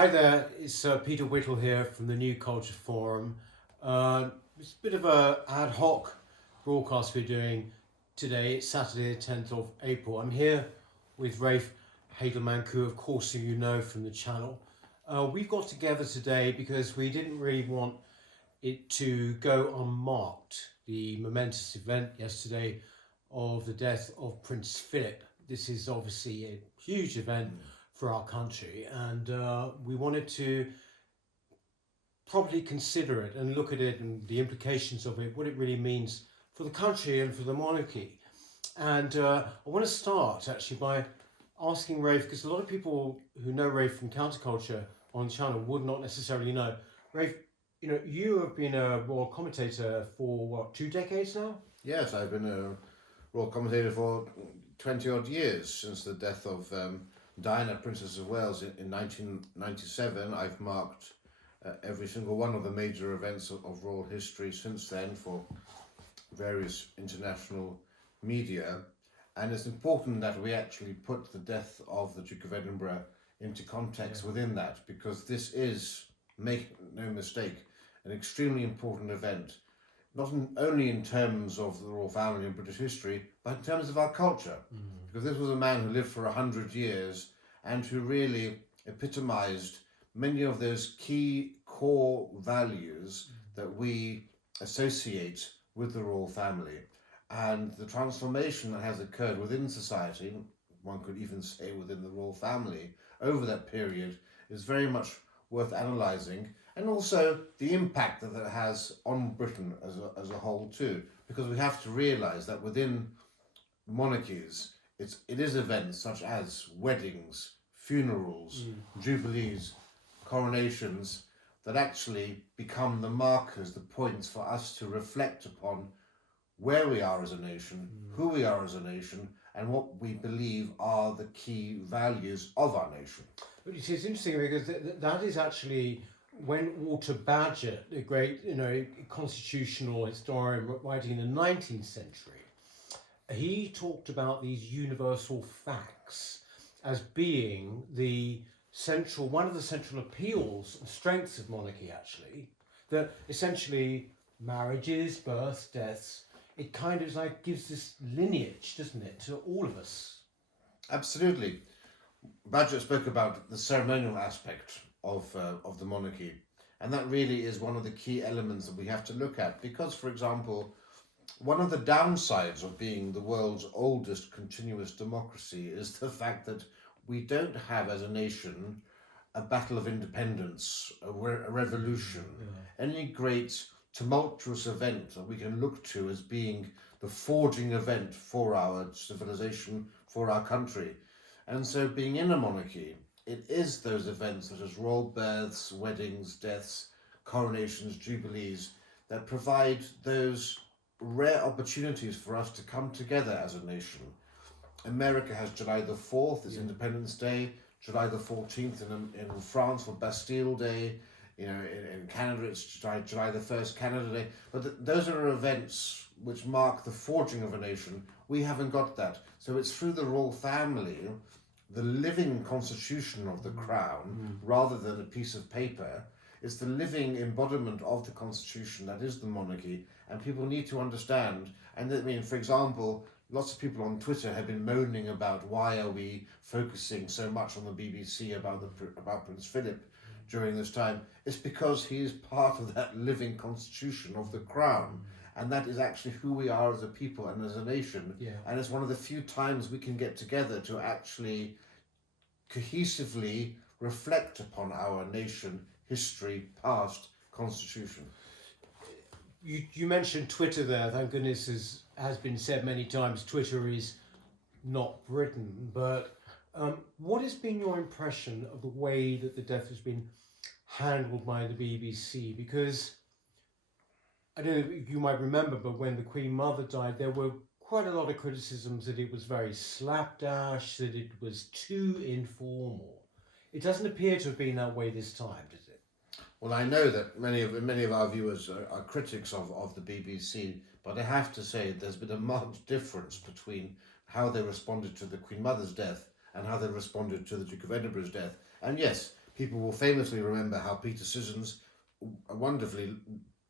Hi there, it's Peter Whittle here from the New Culture Forum. It's a bit of a ad hoc broadcast we're doing today. It's Saturday, the 10th of April. I'm here with Rafe Hagelman, who of course you know from the channel. We've got together today because we didn't really want it to go unmarked, the momentous event yesterday of the death of Prince Philip. This is obviously a huge event for our country, and we wanted to properly consider it and look at it and the implications of it, what it really means for the country and for the monarchy. And I want to start actually by asking Rafe, because a lot of people who know Rafe from Counterculture on the channel would not necessarily know. Rafe, you have been a royal commentator for what, 2 decades now? Yes, I've been a royal commentator for 20 odd years since the death of Diana, Princess of Wales, in 1997. I've marked every single one of the major events of royal history since then for various international media. And it's important that we actually put the death of the Duke of Edinburgh into context within that, because this is, make no mistake, an extremely important event, not only in terms of the royal family and British history, but in terms of our culture. Because this was a man who lived for 100 years and who really epitomised many of those key core values that we associate with the royal family. And the transformation that has occurred within society, one could even say within the royal family, over that period is very much worth analysing, and also the impact that it has on Britain as a whole too, because we have to realise that within monarchies, it is events such as weddings, funerals, jubilees, coronations that actually become the markers, the points for us to reflect upon where we are as a nation, who we are as a nation, and what we believe are the key values of our nation. But it's interesting because that is actually when Walter Bagehot, the great constitutional historian writing in the 19th century, he talked about these universal facts as being one of the central appeals and strengths of monarchy, actually, that essentially marriages, births, deaths, it kind of like gives this lineage, doesn't it, to all of us? Absolutely. Bagehot spoke about the ceremonial aspect of the monarchy, and that really is one of the key elements that we have to look at, because, for example, one of the downsides of being the world's oldest continuous democracy is the fact that we don't have, as a nation, a battle of independence, a revolution, any great tumultuous event that we can look to as being the forging event for our civilization, for our country. And so being in a monarchy, it is those events such as royal births, weddings, deaths, coronations, jubilees, that provide those rare opportunities for us to come together as a nation. America has July the 4th, it's Independence Day, July the 14th in France for Bastille Day, in Canada it's July the 1st, Canada Day. But those are events which mark the forging of a nation. We haven't got that. So it's through the royal family, the living constitution of the crown, rather than a piece of paper. It's the living embodiment of the constitution that is the monarchy, and people need to understand. And I mean, for example, lots of people on Twitter have been moaning about why are we focusing so much on the BBC about Prince Philip during this time. It's because he is part of that living constitution of the crown. And that is actually who we are as a people and as a nation. And it's one of the few times we can get together to actually cohesively reflect upon our nation, history, past, constitution. You mentioned Twitter there. Thank goodness, has been said many times, Twitter is not Britain. But what has been your impression of the way that the death has been handled by the BBC? Because I don't know if you might remember, but when the Queen Mother died, there were quite a lot of criticisms that it was very slapdash, that it was too informal. It doesn't appear to have been that way this time, does it? Well, I know that many of our viewers are critics of the BBC, but I have to say there's been a marked difference between how they responded to the Queen Mother's death and how they responded to the Duke of Edinburgh's death. And yes, people will famously remember how Peter Sissons, a wonderfully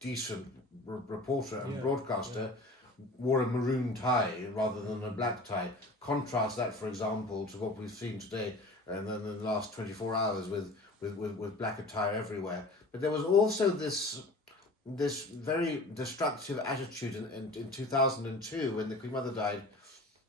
decent reporter and broadcaster, wore a maroon tie rather than a black tie. Contrast that, for example, to what we've seen today and then in the last 24 hours with black attire everywhere. But there was also this very destructive attitude in 2002 when the Queen Mother died,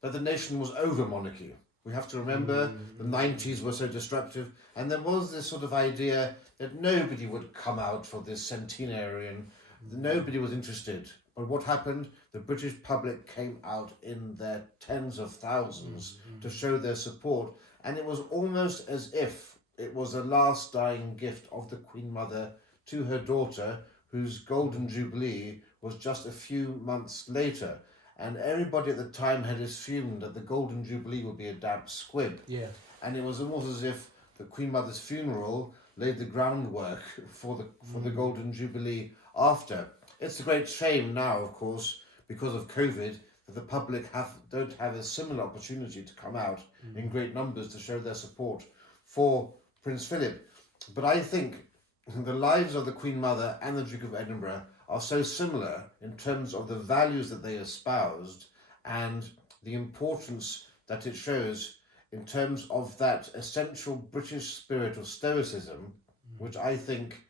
that the nation was over monarchy. We have to remember the 90s were so destructive, and there was this sort of idea that nobody would come out for this centenarian, nobody was interested. But what happened? The British public came out in their tens of thousands to show their support, and it was almost as if it was a last dying gift of the Queen Mother to her daughter, whose golden jubilee was just a few months later. And everybody at the time had assumed that the golden jubilee would be a damp squib. Yeah. And it was almost as if the Queen Mother's funeral laid the groundwork for the golden jubilee after. It's a great shame now, of course, because of COVID, that the public don't have a similar opportunity to come out in great numbers to show their support for Prince Philip. But I think the lives of the Queen Mother and the Duke of Edinburgh are so similar in terms of the values that they espoused and the importance that it shows in terms of that essential British spirit of stoicism, which I think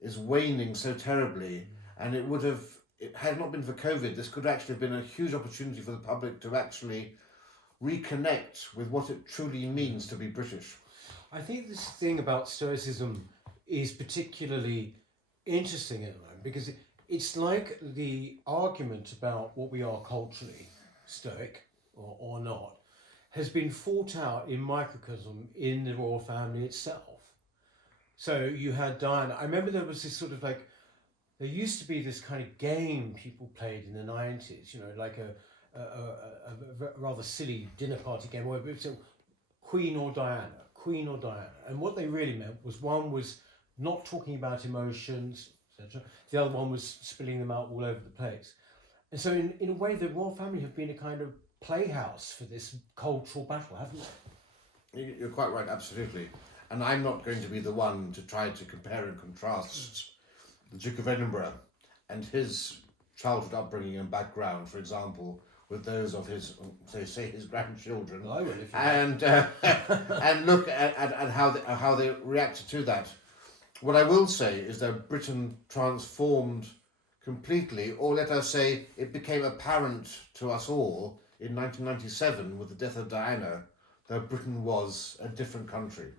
is waning so terribly. And it had not been for COVID, this could actually have been a huge opportunity for the public to actually reconnect with what it truly means to be British. I think this thing about Stoicism is particularly interesting at the moment because it's like the argument about what we are culturally, Stoic or not, has been fought out in microcosm in the royal family itself. So you had Diana. I remember there was this sort of like, there used to be this kind of game people played in the 90s, you know, like a rather silly dinner party game where it was Queen or Diana. And what they really meant was one was not talking about emotions, etc. The other one was spilling them out all over the place. And so in a way, the royal family have been a kind of playhouse for this cultural battle, haven't they? You're quite right, absolutely. And I'm not going to be the one to try to compare and contrast the Duke of Edinburgh and his childhood upbringing and background, for example, with those of his, say his grandchildren, I will, if you and look at how they reacted to that. What I will say is that Britain transformed completely, or let us say, it became apparent to us all in 1997 with the death of Diana that Britain was a different country,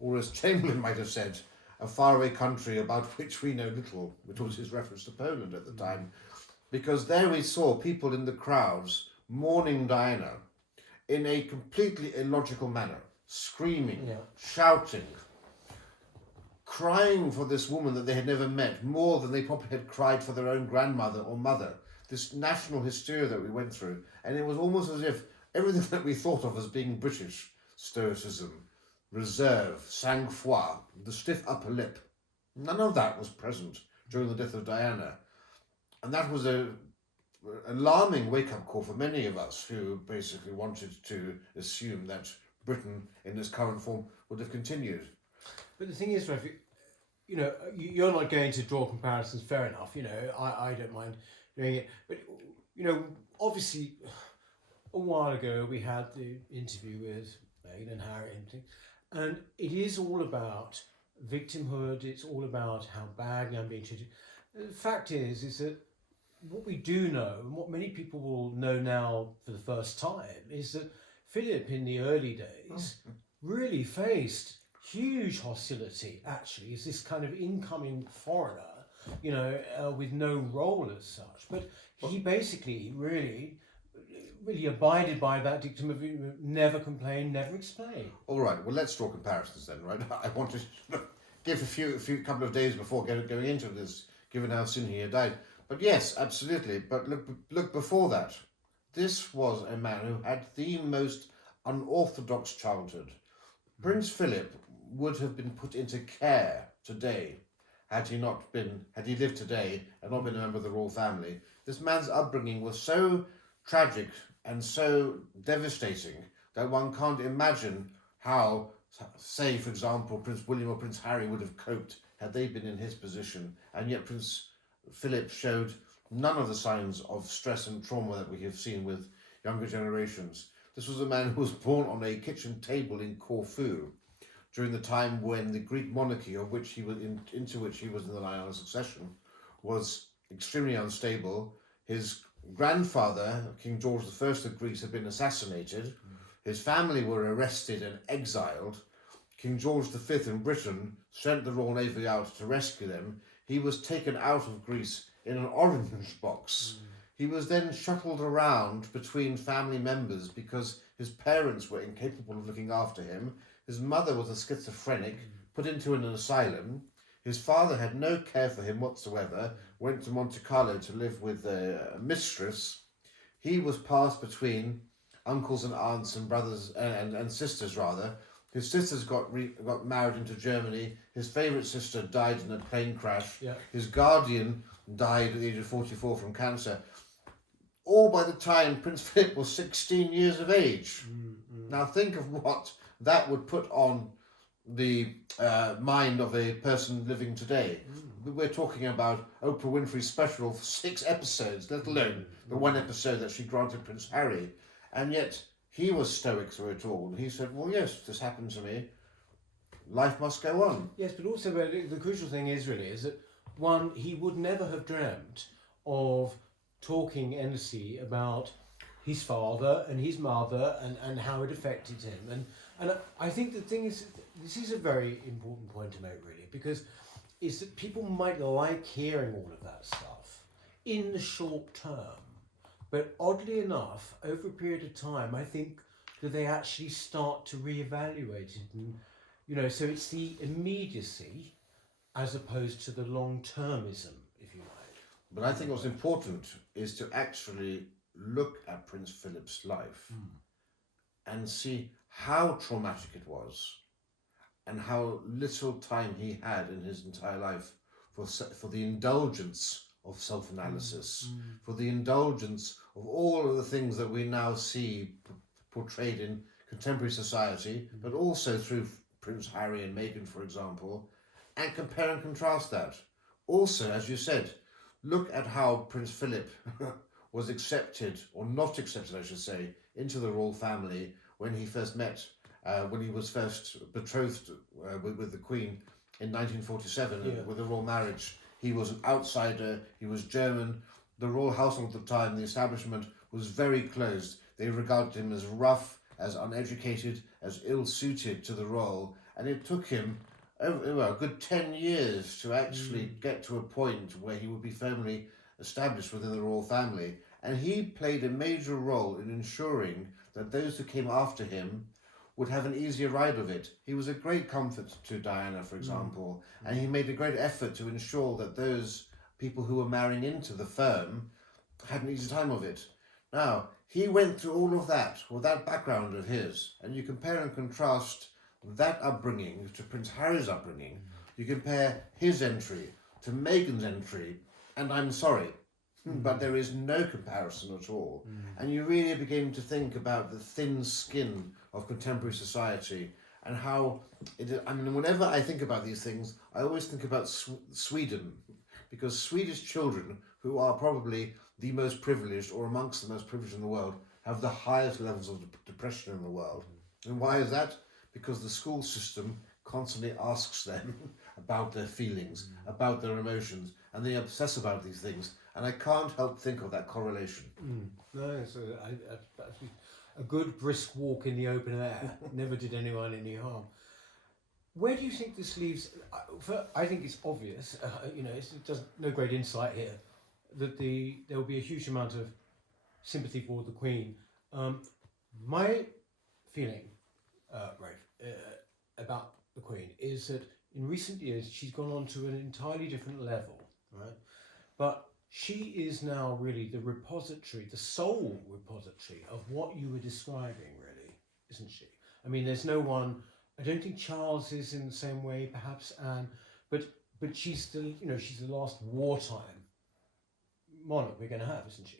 or as Chamberlain might have said, a faraway country about which we know little, which was his reference to Poland at the time. Because there we saw people in the crowds mourning Diana in a completely illogical manner, screaming, shouting, crying for this woman that they had never met, more than they probably had cried for their own grandmother or mother. This national hysteria that we went through. And it was almost as if everything that we thought of as being British, stoicism, reserve, sang-froid, the stiff upper lip, none of that was present during the death of Diana. And that was an alarming wake-up call for many of us who basically wanted to assume that Britain in its current form would have continued. But the thing is, Rafi, you know, you're not going to draw comparisons, fair enough, you know, I don't mind doing it. But, you know, obviously, a while ago we had the interview with Meghan and Harry and it is all about victimhood, it's all about how badly I'm being treated. The fact is that what we do know, and what many people will know now for the first time, is that Philip in the early days really faced huge hostility, actually, as this kind of incoming foreigner, you know, with no role as such. But he basically really abided by that dictum of never complain, never explain. All right, well, let's draw comparisons then, right? I want to give a few couple of days before going into this, given how soon he had died. But yes, absolutely. But look before that. This was a man who had the most unorthodox childhood. Prince Philip would have been put into care today had he lived today and not been a member of the royal family. This man's upbringing was so tragic and so devastating that one can't imagine how say, for example, Prince William or Prince Harry would have coped had they been in his position, and yet Prince Philip showed none of the signs of stress and trauma that we have seen with younger generations. This was a man who was born on a kitchen table in Corfu during the time when the Greek monarchy, of which he was into which he was in the line of succession, was extremely unstable. His grandfather, King George I of Greece, had been assassinated. His family were arrested and exiled. King George V in Britain sent the Royal Navy out to rescue them. He was taken out of Greece in an orange box. He was then shuttled around between family members because his parents were incapable of looking after him. His mother was a schizophrenic, put into an asylum. His father had no care for him whatsoever, went to Monte Carlo to live with a mistress. He was passed between uncles and aunts and brothers and sisters rather. His sisters got married into Germany. His favourite sister died in a plane crash. Yeah. His guardian died at the age of 44 from cancer. All by the time Prince Philip was 16 years of age. Now think of what that would put on the mind of a person living today. We're talking about Oprah Winfrey's special for 6 episodes, let alone the one episode that she granted Prince Harry. And yet he was stoic through it all. He said, well, yes, this happened to me. Life must go on. Yes, but also the crucial thing is that one, he would never have dreamt of talking endlessly about his father and his mother and how it affected him. And I think the thing is, this is a very important point to make, really, because is that people might like hearing all of that stuff in the short term, but oddly enough, over a period of time, I think that they actually start to reevaluate it, and so it's the immediacy as opposed to the long-termism, if you like. But I think what's important is to actually look at Prince Philip's life and see how traumatic it was and how little time he had in his entire life for the indulgence of self-analysis, for the indulgence of all of the things that we now see portrayed in contemporary society, but also through Prince Harry and Meghan, for example, and compare and contrast that. Also, as you said, look at how Prince Philip was accepted, or not accepted, I should say, into the royal family when he first met, when he was first betrothed with the Queen in 1947 with the royal marriage. He was an outsider, he was German. The royal household at the time, the establishment, was very closed. They regarded him as rough, as uneducated, as ill-suited to the role. And it took him a good 10 years to actually get to a point where he would be firmly established within the royal family. And he played a major role in ensuring that those who came after him would have an easier ride of it. He was a great comfort to Diana, for example, and he made a great effort to ensure that those people who were marrying into the firm had an easy time of it. Now, he went through all of that with that background of his, and you compare and contrast that upbringing to Prince Harry's upbringing. You compare his entry to Meghan's entry, and I'm sorry, but there is no comparison at all. And you really begin to think about the thin skin of contemporary society and how whenever I think about these things, I always think about Sweden, because Swedish children, who are probably the most privileged or amongst the most privileged in the world, have the highest levels of depression in the world. And why is that? Because the school system constantly asks them about their feelings, about their emotions, and they obsess about these things. And I can't help think of that correlation. No, it's a good brisk walk in the open air never did anyone any harm. Where do you think this leaves? I think it's obvious. It does no great insight here that there will be a huge amount of sympathy for the Queen. My feeling, about the Queen is that in recent years she's gone on to an entirely different level, right? But she is now really the repository, the sole repository of what you were describing, really, isn't she? I mean, there's no one. I don't think Charles is in the same way, perhaps Anne, but she's the she's the last wartime monarch we're going to have, isn't she?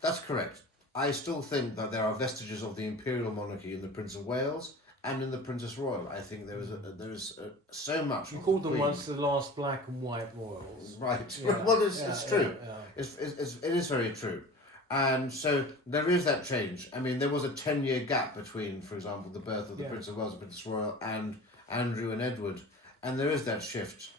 That's correct. I still think that there are vestiges of the imperial monarchy in the Prince of Wales and in the Princess Royal. I think there is so much. You of called the them Queen. once the last black and white royals. Right. Yeah, Well, it's true. yeah. It is very true. And so there is that change. I mean, there was a 10-year gap between, for example, the birth of the Prince of Wales and Princess Royal and Andrew and Edward. And there is that shift.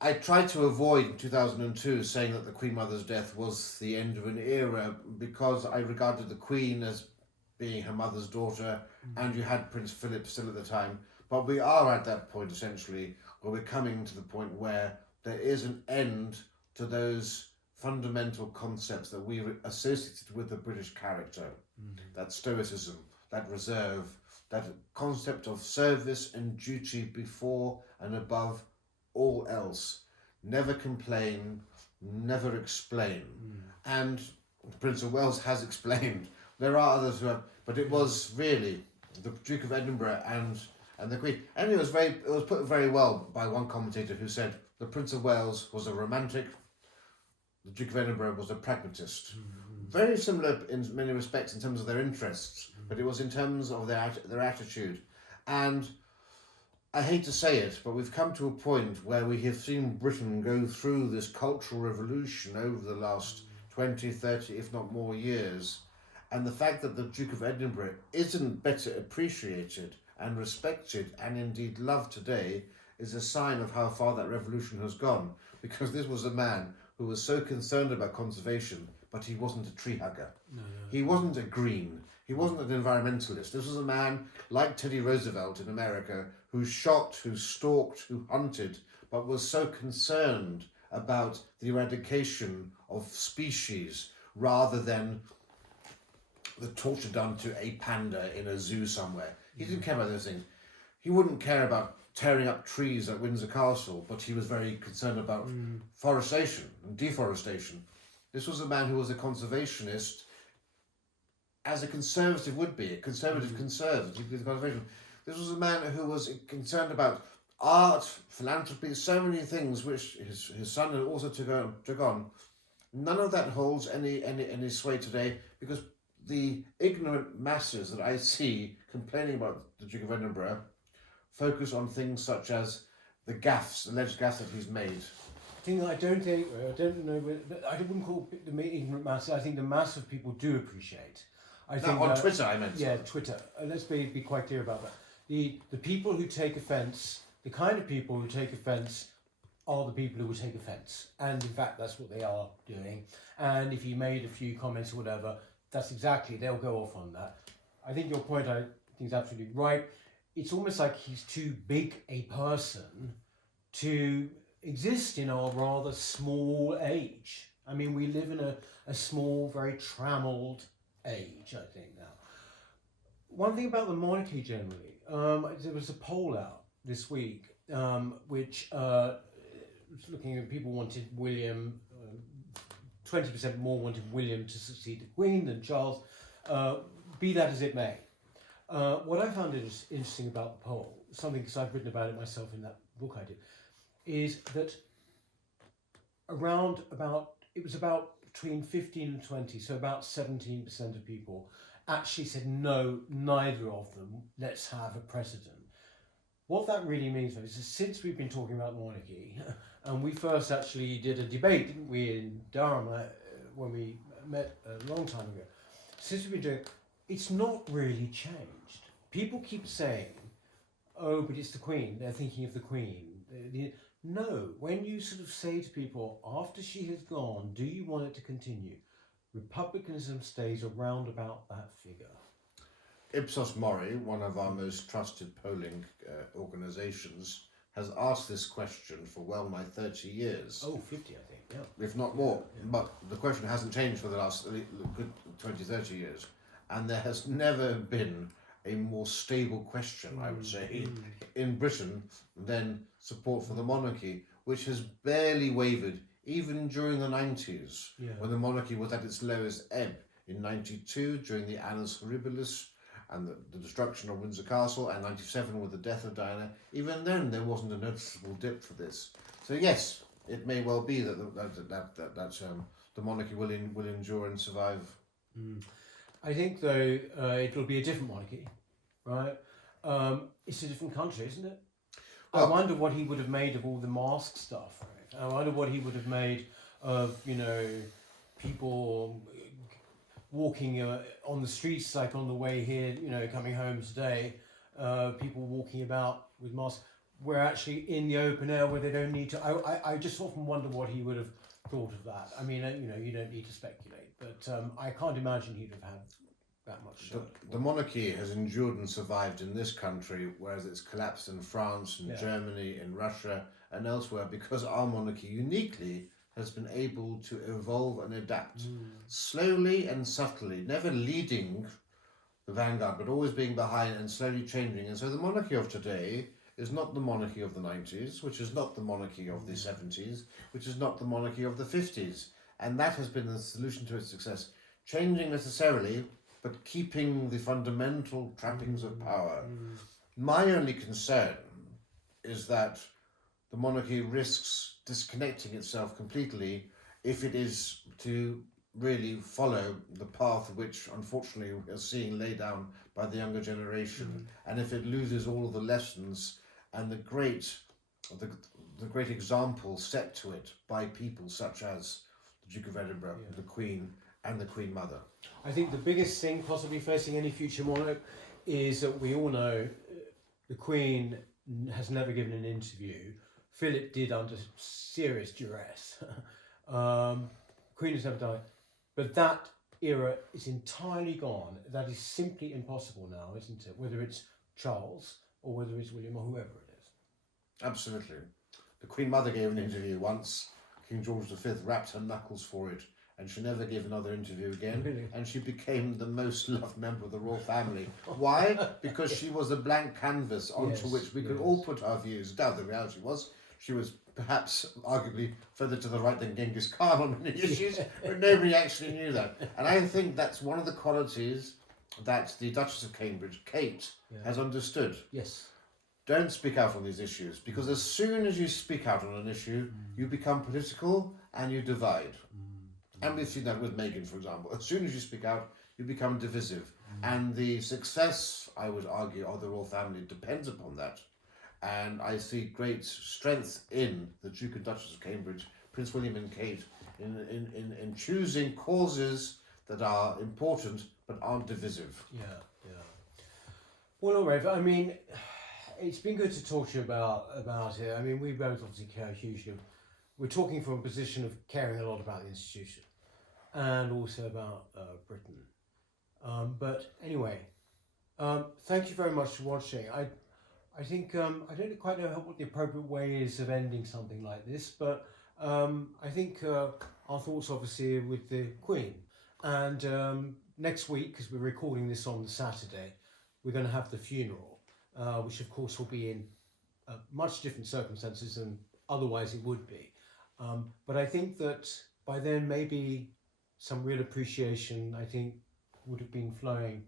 I tried to avoid in 2002 saying that the Queen Mother's death was the end of an era because I regarded the Queen as being her mother's daughter, and you had Prince Philip still at the time. But we are at that point, essentially, where we're coming to the point where there is an end to those fundamental concepts that we associated with the British character. That stoicism, that reserve, that concept of service and duty before and above all else. Never complain, never explain. And the Prince of Wales has explained. There are others who have, but it was really the Duke of Edinburgh and the Queen. And it was put very well by one commentator who said the Prince of Wales was a romantic, the Duke of Edinburgh was a pragmatist. Very similar in many respects in terms of their interests, but it was in terms of their attitude. And I hate to say it, but we've come to a point where we have seen Britain go through this cultural revolution over the last 20, 30, if not more years. And the fact that the Duke of Edinburgh isn't better appreciated and respected and indeed loved today is a sign of how far that revolution has gone. Because this was a man who was so concerned about conservation, but he wasn't a tree hugger. He wasn't a green. He wasn't an environmentalist. This was a man like Teddy Roosevelt in America who shot, who stalked, who hunted, but was so concerned about the eradication of species rather than the torture done to a panda in a zoo somewhere. He didn't care about those things. He wouldn't care about tearing up trees at Windsor Castle, but he was very concerned about forestation and deforestation. This was a man who was a conservationist, as a conservative would be, a conservative conservative with conservation. This was a man who was concerned about art, philanthropy, so many things which his son also took on. None of that holds any sway today because the ignorant masses that I see complaining about the Duke of Edinburgh focus on things such as the alleged gaffes that he's made. I don't know, I wouldn't call it the ignorant mass. I think the mass of people do appreciate. I think on Twitter, I meant. Yeah, Twitter. Let's be quite clear about that. The people who take offence, the kind of people who take offence are the people who will take offence. And in fact, that's what they are doing. And if you made a few comments or whatever, that's exactly, they'll go off on that. I think your point, I think, is absolutely right. It's almost like he's too big a person to exist in our rather small age. I mean, we live in a small, very trammelled age, I think, now. One thing about the monarchy generally, there was a poll out this week which was looking at people wanted William, 20% more wanted William to succeed the Queen than Charles, be that as it may. What I found interesting about the poll, something because I've written about it myself in that book I did, is that it was about between 15 and 20, so about 17% of people actually said no, neither of them, let's have a president. What that really means is that since we've been talking about monarchy, and we first actually did a debate, didn't we, in Durham when we met a long time ago, since we've been doing it, it's not really changed. People keep saying, oh, but it's the Queen, they're thinking of the Queen. No, when you sort of say to people, after she has gone, do you want it to continue? Republicanism stays around about that figure. Ipsos Mori, one of our most trusted polling organisations, has asked this question for well nigh 30 years. Oh, 50, I think, yeah. If not more. Yeah. But the question hasn't changed for the last good 20, 30 years. And there has never been a more stable question, I would say, in Britain than support for the monarchy, which has barely wavered, even during the 90s, when the monarchy was at its lowest ebb. In 92, during the Annus Horribilis and the destruction of Windsor Castle, and 97 with the death of Diana, even then there wasn't a noticeable dip for this. So yes, it may well be that the monarchy will endure and survive. I think, though, it'll be a different monarchy, right? It's a different country, isn't it? I Well- wonder what he would have made of all the mask stuff, right? I wonder what he would have made of, people walking on the streets, like on the way here, coming home today, people walking about with masks. We're actually in the open air where they don't need to. I just often wonder what he would have thought of that. I mean, you don't need to speculate, but I can't imagine he'd have had that much. The monarchy has endured and survived in this country, whereas it's collapsed in France, in Germany, in Russia, and elsewhere, because our monarchy uniquely has been able to evolve and adapt slowly and subtly, never leading the vanguard, but always being behind and slowly changing. And so the monarchy of today is not the monarchy of the 90s, which is not the monarchy of the 70s, which is not the monarchy of the 50s. And that has been the solution to its success. Changing necessarily, but keeping the fundamental trappings of power. My only concern is that the monarchy risks disconnecting itself completely if it is to really follow the path which unfortunately we are seeing laid down by the younger generation, and if it loses all of the lessons and the great example set to it by people such as the Duke of Edinburgh, the Queen, and the Queen Mother. I think the biggest thing possibly facing any future monarch is that we all know the Queen has never given an interview. Philip did under serious duress. Queen has never done it. But that era is entirely gone. That is simply impossible now, isn't it? Whether it's Charles or whether it's William or whoever it is. Absolutely. The Queen Mother gave an interview once. King George V rapped her knuckles for it, and she never gave another interview again. Really? And she became the most loved member of the royal family. Why? Because she was a blank canvas onto which we could all put our views. Now, the reality was she was perhaps arguably further to the right than Genghis Khan on many issues, but nobody actually knew that. And I think that's one of the qualities that the Duchess of Cambridge, Kate, has understood. Yes. Don't speak out on these issues, because as soon as you speak out on an issue, you become political and you divide. And we've seen that with Meghan, for example. As soon as you speak out, you become divisive. And the success, I would argue, of the royal family depends upon that. And I see great strength in the Duke and Duchess of Cambridge, Prince William and Kate, in choosing causes that are important but aren't divisive. Yeah. Well, all right. I mean, it's been good to talk to you about it. I mean, we both obviously care hugely. We're talking from a position of caring a lot about the institution and also about Britain. But anyway, thank you very much for watching. I think I don't quite know what the appropriate way is of ending something like this, but I think our thoughts obviously are with the Queen. And next week, because we're recording this on the Saturday, we're going to have the funeral, which of course will be in much different circumstances than otherwise it would be. But I think that by then maybe some real appreciation, I think, would have been flowing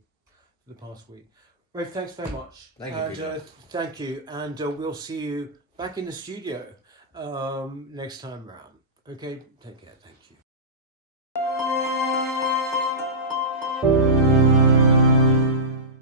for the past week. Rafe, thanks very much. Thank you, Peter. Thank you, and we'll see you back in the studio next time round. Okay, take care. Thank you.